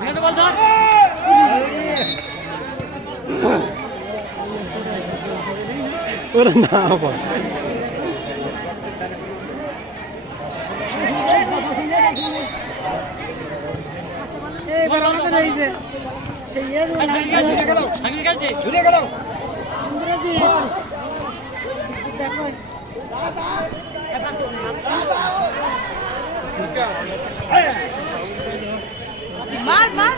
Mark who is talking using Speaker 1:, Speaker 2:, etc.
Speaker 1: Another one done.
Speaker 2: ওরা না বল
Speaker 1: এইবার আমাদের এই যে সেই এর ইংরেজি দেখো। মার মার।